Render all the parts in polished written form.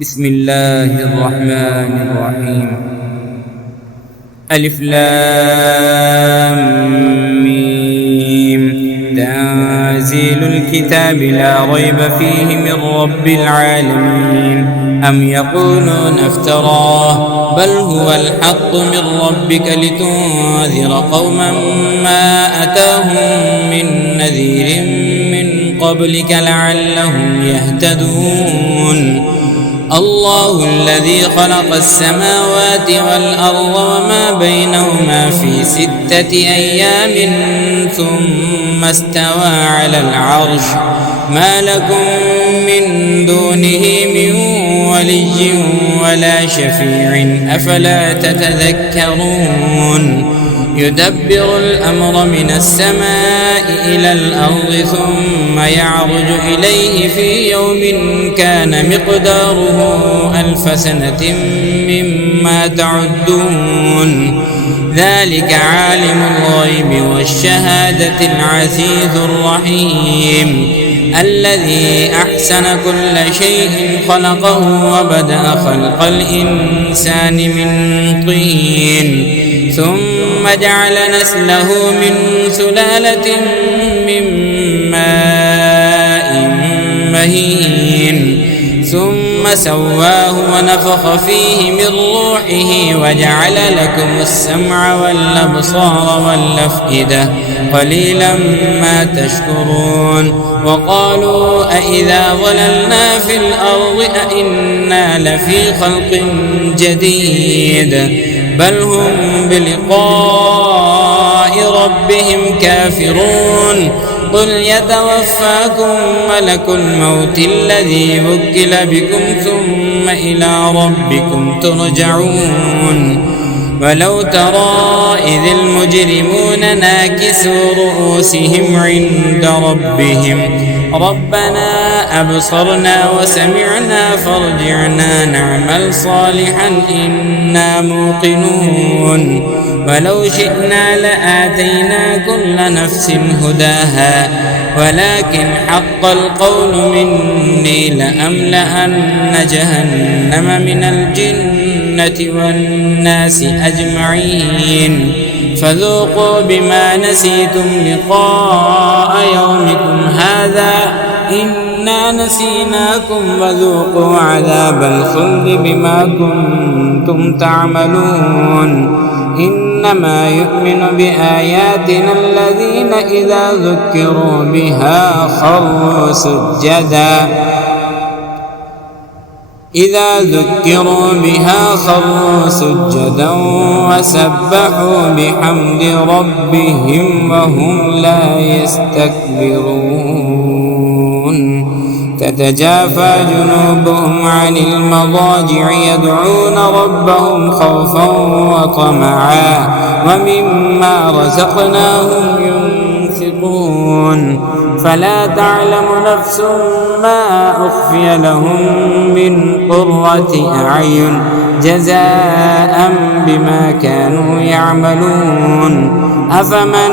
بسم الله الرحمن الرحيم. ألف لام ميم. تنزيل الكتاب لا ريب فيه من رب العالمين. أم يقولون افتراه بل هو الحق من ربك لتنذر قوما ما أتاهم من نذير من قبلك لعلهم يهتدون. الله الذي خلق السماوات والأرض وما بينهما في 6 أيام ثم استوى على العرش ما لكم من دونه من ولي ولا شفيع أفلا تتذكرون. يدبر الأمر من السماء إلى الأرض ثم يعرج إليه في يوم كان مقداره 1000 سنة مما تعدون. ذلك عالم الغيب والشهادة العزيز الرحيم الذي أحسن كل شيء خلقه وبدأ خلق الإنسان من طين ثم جعل نسله من سلالة من ماء مهين ثم سواه ونفخ فيه من روحه وجعل لكم السمع والأبصار والأفئدة قليلا ما تشكرون. وقالوا أإذا ضللنا في الأرض أإنا لفي خلق جديد بل هم بلقاء ربهم كافرون. قل يتوفاكم ملك الموت الذي وكل بكم ثم إلى ربكم ترجعون. ولو ترى إذ المجرمون ناكسوا رؤوسهم عند ربهم ربنا أبصرنا وسمعنا فارجعنا نعمل صالحا إنا موقنون. ولو شئنا لآتينا كل نفس هداها ولكن حق القول مني لأملأن جهنم من الجنة والناس أجمعين. فذوقوا بما نسيتم لقاء يومكم هذا إنا نسيناكم وذوقوا عذاب الخلد بما كنتم تعملون. إنما يؤمن بآياتنا الذين إذا ذكروا بها خروا سجدا وسبحوا بحمد ربهم وهم لا يستكبرون. تتجافى جنوبهم عن المضاجع يدعون ربهم خوفا وطمعا ومما رزقناهم ينفقون. فلا تعلم نفس ما أخفي لهم من قرة أعين جزاء بما كانوا يعملون. أفمن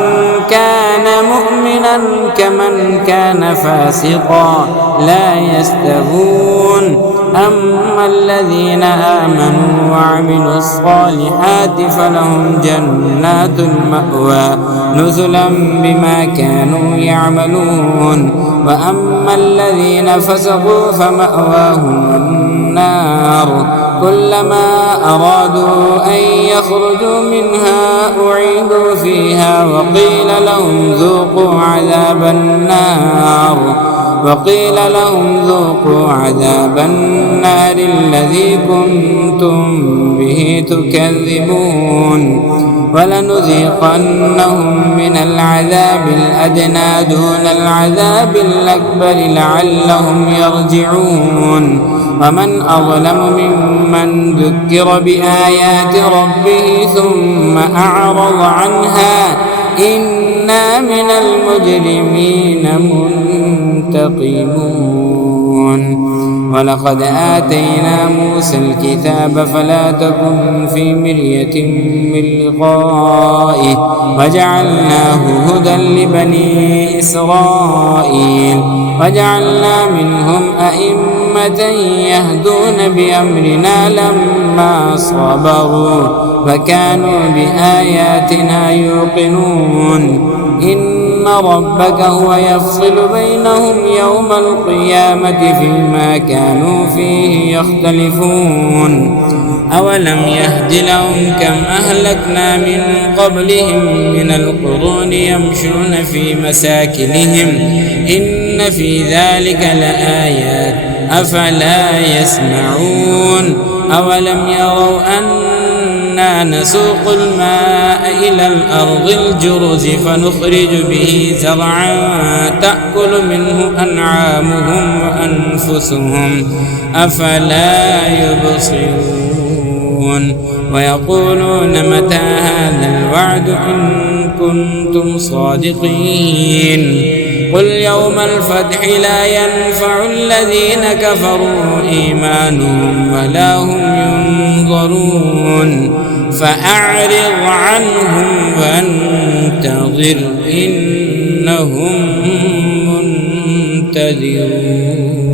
كان مؤمنا كمن كان فاسقا لا يستوون. أما الذين آمنوا وعملوا الصالحات فلهم جنات المأوى نزلا بما كانوا يعملون. وأما الذين فسقوا فمأواهم النار كلما أرادوا أن يخرجوا منها أعيدوا فيها وقيل لهم ذوقوا عذاب النار الذي كنتم به تكذبون. ولنذيقنهم من العذاب الأدنى دون العذاب الأكبر لعلهم يرجعون. ومن أظلم ممن ذكر بآيات ربه ثم أعرض عنها إنا من المجرمين منتقمون. ولقد آتينا موسى الكتاب فلا تكن في مرية من لقائه وجعلناه هدى لبني إسرائيل وجعلنا منهم أئمة يهدون بأمرنا لما صبروا وكانوا بآياتنا يوقنون إن ربك هو يفصل بينهم يوم القيامة فيما كانوا فيه يختلفون أولم يهد لهم كم أهلكنا من قبلهم من القرون يمشون في مساكنهم إن في ذلك لآيات أفلا يسمعون أولم يروا أنا نسوق الماء إلى الأرض الجرز فنخرج به زرعا تأكل منه أنعامهم وأنفسهم أفلا يبصرون ويقولون متى هذا الوعد إن كنتم صادقين قل يوم الفتح لا ينفع الذين كفروا إيمانهم ولا هم ينظرون فأعرض عنهم وانتظر إنهم منتظرون.